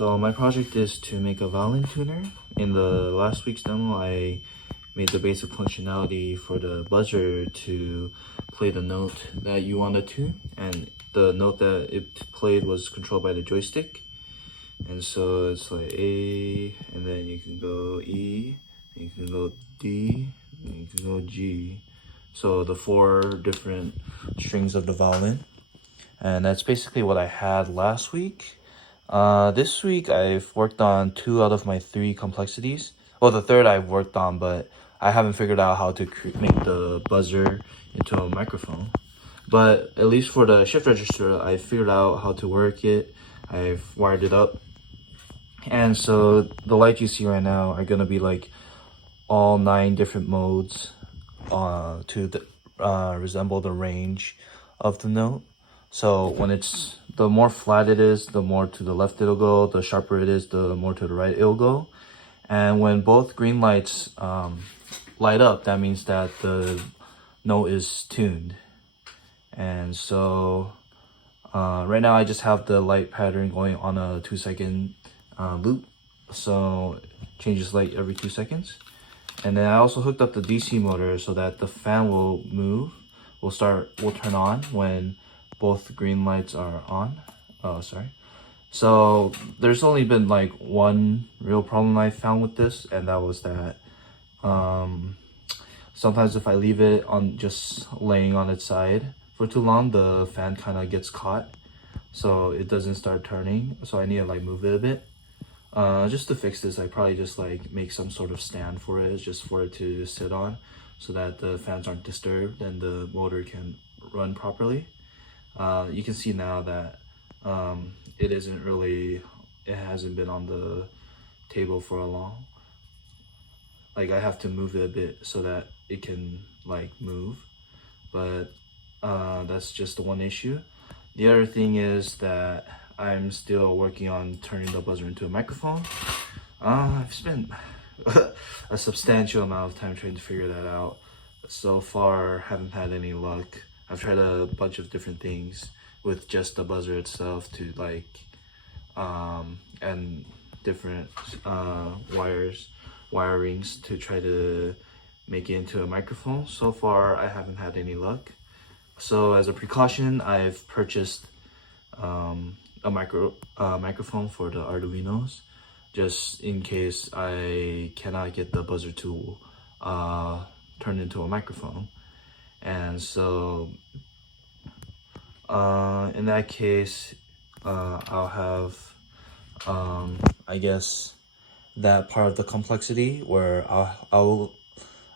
So my project is to make a violin tuner. In the last week's demo, I made the basic functionality for the buzzer to play the note that you want to tune, and the note that it played was controlled by the joystick. And so it's like A, and then you can go E, and you can go D, and you can go G. So the 4 different strings of the violin. And that's basically what I had last week. This week I've worked on 2 out of my 3 complexities. Well, the third I've worked on, but I haven't figured out how to make the buzzer into a microphone. But at least for the shift register, I figured out how to work it. I've wired it up. And so the lights you see right now are gonna be like all 9 different modes to resemble the range of the note. So when it's, the more flat it is, the more to the left it'll go. The sharper it is, the more to the right it'll go. And when both green lights light up, that means that the note is tuned. And so right now I just have the light pattern going on a 2-second loop. So changes light every 2 seconds. And then I also hooked up the DC motor so that the fan will move, will turn on when both green lights are on. So there's only been like one real problem I found with this, and that was that sometimes if I leave it on just laying on its side for too long, the fan kind of gets caught, so it doesn't start turning. So I need to like move it a bit. Just to fix this, I probably just like make some sort of stand for it, just for it to sit on, so that the fans aren't disturbed and the motor can run properly. You can see now that it hasn't been on the table for a long. Like I have to move it a bit so that it can like move, but that's just the one issue. The other thing is that I'm still working on turning the buzzer into a microphone. I've spent a substantial amount of time trying to figure that out. So far, haven't had any luck. I've tried a bunch of different things with just the buzzer itself to like, and different wirings to try to make it into a microphone. So far, I haven't had any luck. So as a precaution, I've purchased a microphone for the Arduinos, just in case I cannot get the buzzer to turn into a microphone. And so in that case, I'll have I guess that part of the complexity where I'll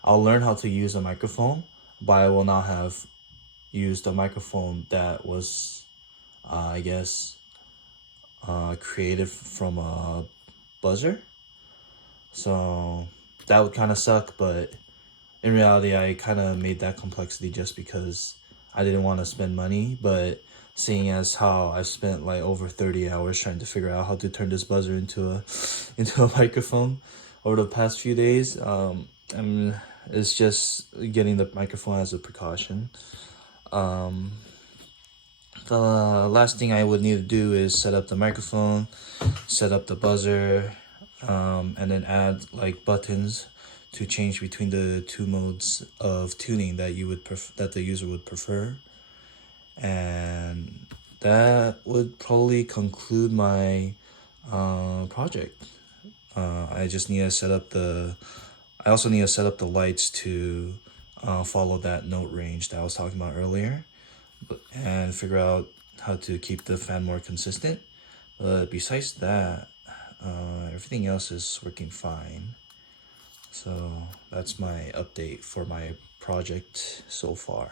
learn how to use a microphone, but I will not have used a microphone that was I guess created from a buzzer. So that would kind of suck, but in reality I kind of made that complexity just because I didn't want to spend money. But seeing as how I spent like over 30 hours trying to figure out how to turn this buzzer into a microphone over the past few days, it's just getting the microphone as a precaution. The last thing I would need to do is set up the microphone, set up the buzzer, and then add like buttons to change between the 2 modes of tuning that that the user would prefer. And that would probably conclude my project. I just need to set up I also need to set up the lights to follow that note range that I was talking about earlier, and figure out how to keep the fan more consistent. But besides that, everything else is working fine. So that's my update for my project so far.